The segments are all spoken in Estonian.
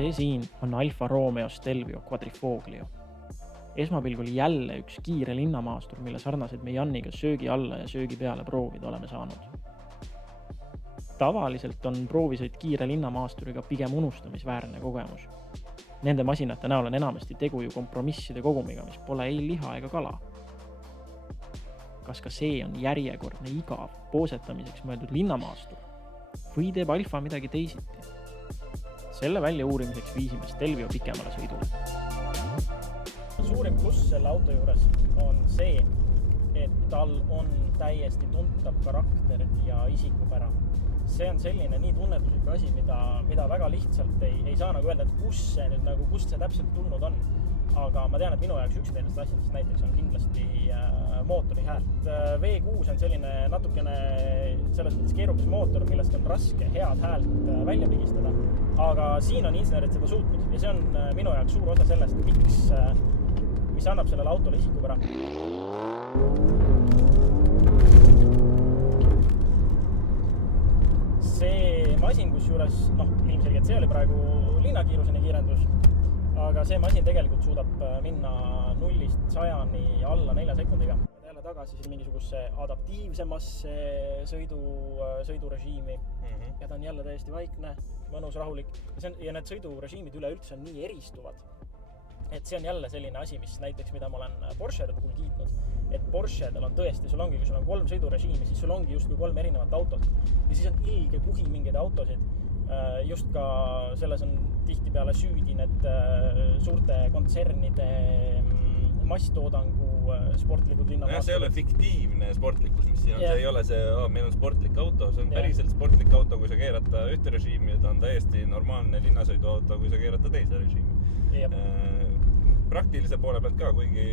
See siin on Alfa Romeo Stelvio Quadrifoglio. Esmapilgul jälle üks kiire linnamaastur, mille sarnased me Janniga söögi alla ja söögi peale proovida oleme saanud. Tavaliselt on proovisõit kiire linnamaasturiga pigem unustamisväärne kogemus. Nende masinate näol on enamasti tegu ju kompromisside kogumiga, mis pole ei liha ega kala. Kas ka see on järjekordne igav poosetamiseks mõeldud linnamaastur? Või teeb Alfa midagi teisiti? Selle välja uurimiseks viisime Stelvio pikemale sõidule. Suurim pluss selle auto juures on see, et tal on täiesti tuntav karakter ja isikupära. See on selline nii tunnetuslik asi, mida väga lihtsalt ei saa nagu öelda, et kust see täpselt tulnud on. Aga ma tean, et minu jaoks üks nendest asjadest näiteks on kindlasti mootori häält. V6 on selline natukene selles mõttes keerukas mootor, millest on raske head häält välja pigistada. Aga siin on insenerid seda suutnud ja see on minu jaoks suur osa sellest, mis annab sellele autole isikupära. See masin, kus juures, ilmselgelt see oli praegu linnakiiruseni kiirendus, aga see masin tegelikult suudab minna 0-100 alla 4 sekundiga. Jälle tagasi siis mingisuguse adaptiivsemasse sõidurežiimi ja ta on jälle täiesti vaikne, mõnus, rahulik. Ja need sõidurežiimid üleüldse on nii eristuvad, et see on jälle selline asi, mis näiteks, mida ma olen Porschede puhul kiitnud, et Porschedel on tõesti, kui sul on 3 sõidurežiimi, siis sul ongi justkui 3 erinevat autot. Ja siis on ilge puhi mingeid autosid. Just ka selles on tihtipeale süüdi need suurte kontsernide masstoodangu sportlikud linnamaastud. See ei ole fiktiivne sportlikkus, mis siin on. See ei ole see, meil on sportlik auto. See on päriselt sportlik auto, kui sa keerata ühte režiimi ja ta on täiesti normaalne linnasõiduauto, kui sa keerata teise režiimi. Praktilise poole pealt ka, kuigi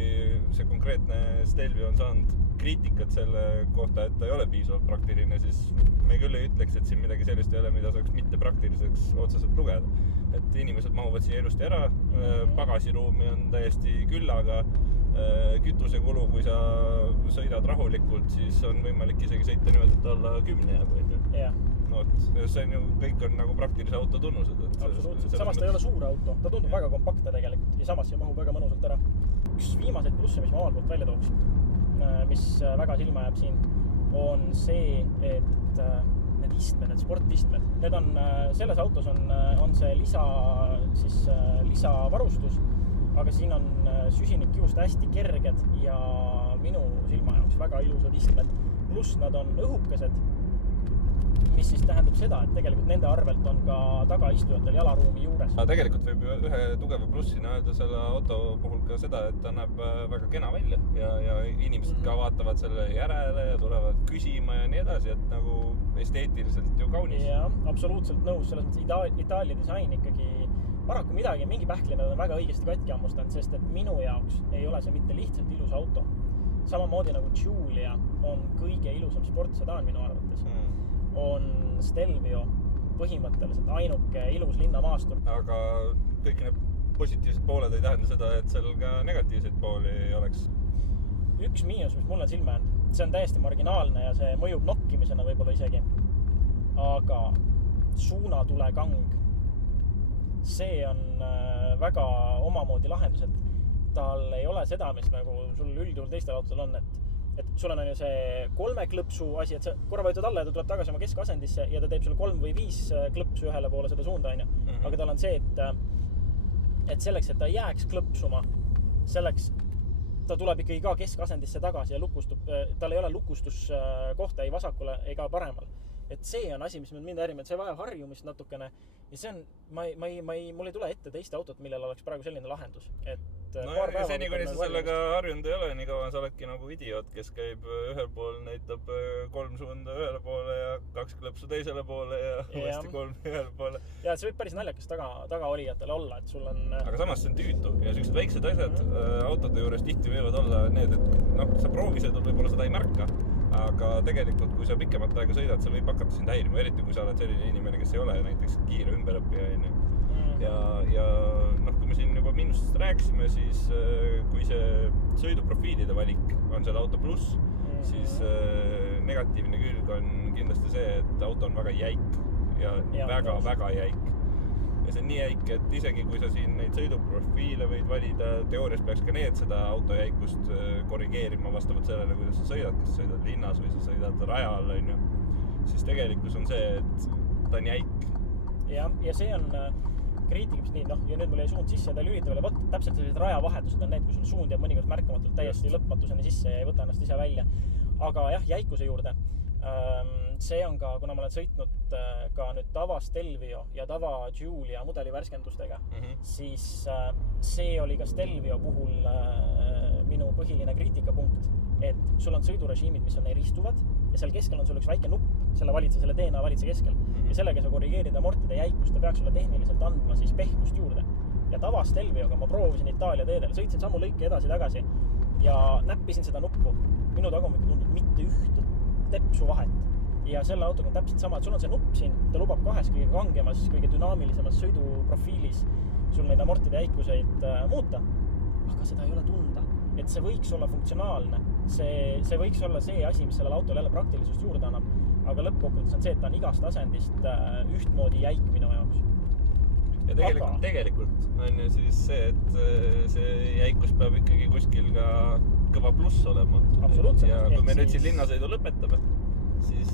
see konkreetne Stelvio on saanud kriitikat selle kohta, et ta ei ole piisavalt praktiline, siis me küll ei ütleks, et siin midagi sellist ei ole, mida saaks mitte praktiliseks otseselt lugeda. Et inimesed mahuvad siia ilusti ära, pagasiruumi on täiesti küllaga, kütusekulu, kui sa sõidad rahulikult, siis on võimalik isegi sõita niimoodi, et alla 10 jääb. See on ju, kõik on nagu praktilise auto tunnused. Absoluutselt. Samas ta ei ole suur auto. Ta tundub väga kompaktne tegelikult ja samas see mahub väga mõnusalt ära. Üks viimaseid plusse, mis ma omalt poolt välja tooks, mis väga silma jääb siin, on see, et need istmed, need sportistmed, need on, selles autos on see lisavarustus, aga siin on süsinikkiust hästi kerged ja minu silma jaoks väga ilusad istmed, pluss nad on õhukesed, mis siis tähendab seda, et tegelikult nende arvelt on ka tagaistujatel jalaruumi juures. Tegelikult võib ju ühe tugeva plussina öelda selle auto puhul ka seda, et ta näeb väga kena välja ja inimesed ka vaatavad selle järele ja tulevad küsima ja nii edasi, et nagu esteetiliselt ju kaunis. Ja, absoluutselt nõus, selles mõttes Itaalia disain ikkagi paraku midagi, mingi pähkline on väga õigesti katki ammustanud, sest et minu jaoks ei ole see mitte lihtsalt ilus auto. Samamoodi nagu Giulia on kõige ilusam sportsedaan minu arvates. On Stelvio põhimõtteliselt ainuke ilus linnamaastur. Aga kõik need positiivsed pooled ei tähenda seda, et seal ka negatiivseid pooli ei oleks. Üks miinus, mis mulle on silma jäänud, see on täiesti marginaalne ja see mõjub nokkimisena võib-olla isegi. Aga suunatulekang, see on väga omamoodi lahendus, et tal ei ole seda, mis nagu sul üldjuhul teistel autodel on, et sul on ju see 3 klõpsu asi, et sa korra vajutad alla ja ta tuleb tagasi oma keskasendisse ja ta teeb sulle 3 või 5 klõpsu ühele poole seda suunda, Aga tal on see, et selleks, et ta jääks klõpsuma, selleks ta tuleb ikkagi ka keskasendisse tagasi ja lukustub, tal ei ole lukustuskohta ei vasakule ega paremal. Et see on asi, mis mind häirib, et see vajab harjumist natukene ja see on, mul ei tule ette teiste autot, millel oleks praegu selline lahendus. Seni kuni sa sellega harjunud ei ole, nii kauan sa oledki nagu idioot, kes käib ühel pool, näitab 3 suunda ühele poole ja 2 klõpsu teisele poole ja uuesti 3 ühele poole. Ja see võib päris naljakas tagaolijatele olla, et sul on... Aga samas see on tüütu ja sellised väiksed asjad autode juures tihti võivad olla need, et sa proovisõidul võib-olla seda ei märka, aga tegelikult, kui sa pikemat aega sõidad, sa võib hakata sind häirima, eriti kui sa oled selline inimene, kes ei ole näiteks kiire ümberõppija. Ja kui me siin juba miinustest rääksime, siis kui see sõiduprofiilide valik on selle auto pluss, siis negatiivne külg on kindlasti see, et auto on väga jäik ja väga jäik. ja see on nii jäik, et isegi kui sa siin neid sõiduprofiile võid valida, teoorias peaks ka need seda auto jäikust korrigeerima vastavalt sellele, kuidas sa sõidad, kas sa sõidad linnas või sa sõidad rajal, on ju. Siis tegelikkus on see, et ta on jäik. Ja see on kriitikas nii, ja nüüd mul jäi suund sisse ja ta lülita veel, võtta täpselt sellised rajavahetused on need, kus sul suund jääb mõnikord märkamatult täiesti lõpmatuseni sisse ja ei võta ennast ise välja. Aga jah, jäikuse juurde. See on ka, kuna ma olen sõitnud ka nüüd tava Stelvio ja tava Giulia mudeli värskendustega, siis see oli ka Stelvio puhul minu põhiline kriitikapunkt, et sul on sõidurežiimid, mis on eristuvad ja seal keskel on sul üks väike nupp selle DNA valitse keskel ja sellega sa korrigeerid amortide jäikust ja peaks sulle tehniliselt andma siis pehmust juurde. Ja tava Stelvioga ma proovisin Itaalia teedel, sõitsin samu lõike edasi-tagasi ja näppisin seda nuppu. Minu tagumikku tundub mitte ühte tepsu vahet. Ja selle autoga on täpselt sama, et sul on see nupp siin, ta lubab kahes kõige kangemas, kõige dünaamilisemas sõiduprofiilis sul neid amortide jäikuseid muuta, aga seda ei ole tunda, et see võiks olla funktsionaalne, see võiks olla see asi, mis sellele autole jälle praktilisust juurde annab, aga lõppkokkuvõttes on see, et ta on igast asendist ühtmoodi jäik minu jaoks. Ja tegelikult on ju siis see, et see jäikus peab ikkagi kuskil ka kõva pluss olema. Absoluutselt. Ja kui me nüüd siin linnasõidu lõpetame, siis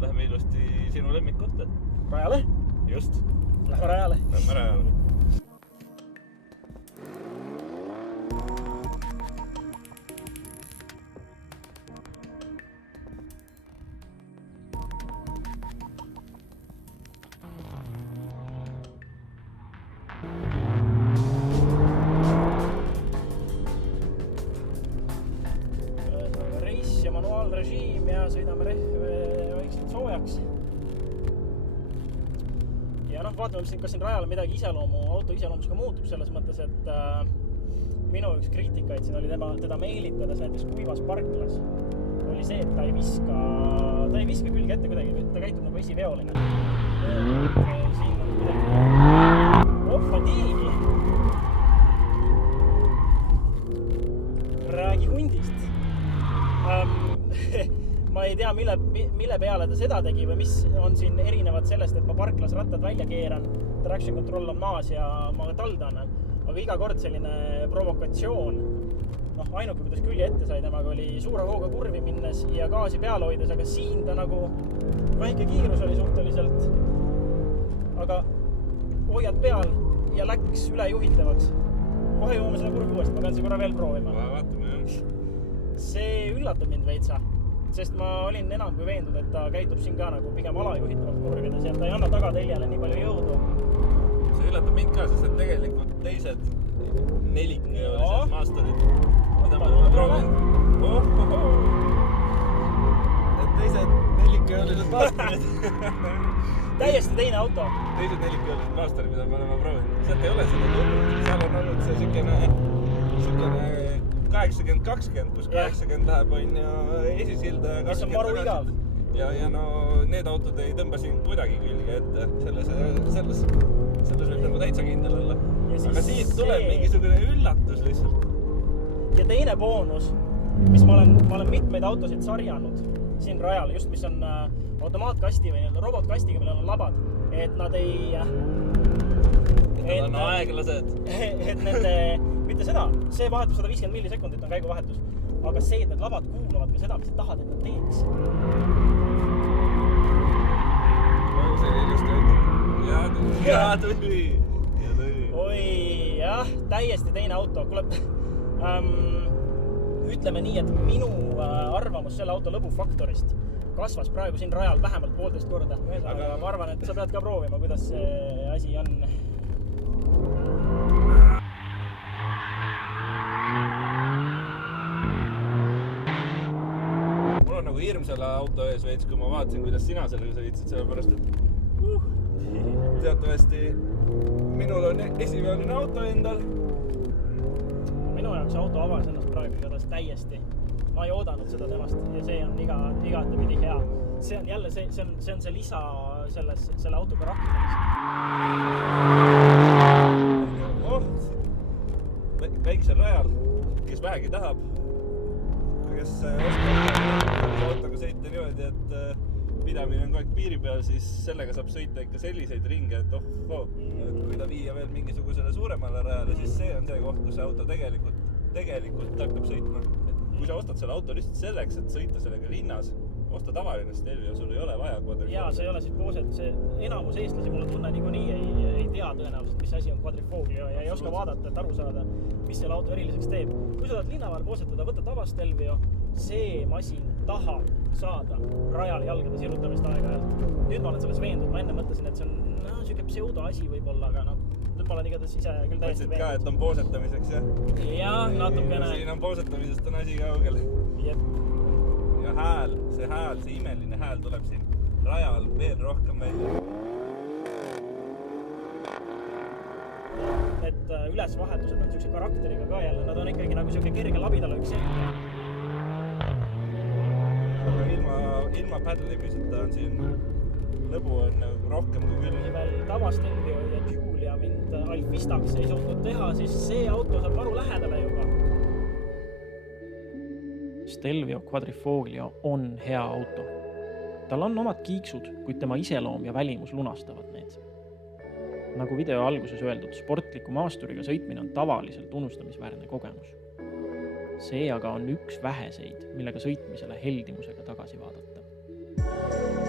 lähme ilusti sinu lemmikkohta. Rajale? Just. Lähme rajale. Lähme rajale. Reis ja manuaalrežiim ja sõidame vaikselt soojaks. Ja vaatame, kas siin rajal midagi auto iseloomus ka muutub selles mõttes, et minu üks kriitikaid siin oli teda meelitades näiteks kuivas parklas oli see, et ta ei viska külge ette kuidagi, ta käitub nagu esiveoline. Siin on kuidagi fatiigi. Räägi hundist. Ma ei tea, mille peale ta seda tegi või mis on siin erinevad sellest, et ma parklas rattad välja keeran, traction control on maas ja ma taldan. Aga iga kord selline provokatsioon, ainuke, kuidas külje ette sai temaga, oli suure hooga kurvi minnes ja gaasi peal hoides, aga siin ta nagu väike kiirus oli suhteliselt, aga hoiad peal ja läks üle juhitavaks. Kohe jõuame seda kurvi uuesti, ma pean see korra veel proovima. Vaatame, jah. See üllatab mind veitsa, sest ma olin enam kui veendud, et ta käitub siin ka nagu pigem alajuhitavalt kurvides ja ta ei anna tagateljale nii palju jõudu. See üllatab mind ka, sest et tegelikult teised nelikjõulised Masterid, mida ma olen proovinud. Et teised nelikjõulised Masterid. Täiesti teine auto. Teised nelikjõulised Masterid, mida ma olen proovinud. Sealt ei ole seda tulnud. Seal on olnud see sükene 80-20, kus 80 läheb on ja esisilda ja 20 mis on maru igav. Ja need autod ei tõmba siin kuidagi külge ette. Selles võib nagu täitsa kindel olla. Aga siit tuleb mingisugune üllatus lihtsalt. Ja teine boonus, mis ma olen mitmeid autosid sarjanud siin rajal, just mis on automaatkasti või robotkastiga, millel on labad, et nad ei... Need on aeglased. Et nende, mitte seda, see vahetus 150 millisekundit on käiguvahetus, aga see, et need labad kuulavad ka seda, mis sa tahad, et nad teeks. See oli ilusti. Ja tuli. Oi, jah, täiesti teine auto. Kuule, ütleme nii, et minu arvamus selle auto lõbufaktorist kasvas praegu siin rajal vähemalt 1,5 korda. Aga ma arvan, et sa pead ka proovima, kuidas see asi on. Mul on nagu hirm selle auto ees veits, kui ma vaatasin, kuidas sina sellega sõitsid, sellepärast, et teatavasti minul on esiveoline auto endal. Minu jaoks auto avas ennast praegu igatahes täiesti. Ma ei oodanud seda temast ja see on igatepidi hea. See on jälle see on see lisa selle autoga rakendamist. Väiksel rajal, kes vähegi tahab, kes oskab autoga sõita niimoodi, et pidamine on kogu aeg piiri peal, siis sellega saab sõita ikka selliseid ringe, et kui ta viia veel mingisugusele suuremale rajale, siis see on see koht, kus see auto tegelikult hakkab sõitma. Kui sa ostad selle auto lihtsalt selleks, et sõita sellega linnas, osta tavaline Stelvio, sul ei ole vaja quadrifoglio. Jaa, see ei ole siis Boset, see enamus eestlasi mulle tunne niikuinii ei tea tõenäoliselt, mis asi on quadrifoglio ja ei oska vaadata, et aru saada, mis selle auto eriliseks teeb. Kui sa tahad linna vahel Bosetada, võtta tava Stelvio, see masin tahab saada rajal jalgade sirutamist aeg-ajalt. Nüüd ma olen selles veendunud, ma enne mõtlesin, et see on siuke pseudo asi võib-olla, aga nüüd ma olen igatahes ise küll täiesti veendunud. Mõtlesid ka, et on boosetamiseks, jah? Jaa, natukene. Siin on boosetamisest on asi kaugel. Jep. Ja see imeline hääl tuleb siin rajal veel rohkem välja. Et ülesvahetused on siukse karakteriga ka jälle, nad on ikkagi nagu siuke kerge labidale üks hetk. Ilma paddlemiseta on siin lõbu on rohkem kui küll. Kui veel tava Stelvio ja Giulia mind Alfistaks ei suutnud teha, siis see auto saab maru lähedale juba. Stelvio Quadrifoglio on hea auto. Tal on omad kiiksud, kuid tema iseloom ja välimus lunastavad need. Nagu video alguses öeldud, sportliku maasturiga sõitmine on tavaliselt unustamisväärne kogemus. See aga on üks väheseid, millega sõitmisele heldimusega tagasi vaadata.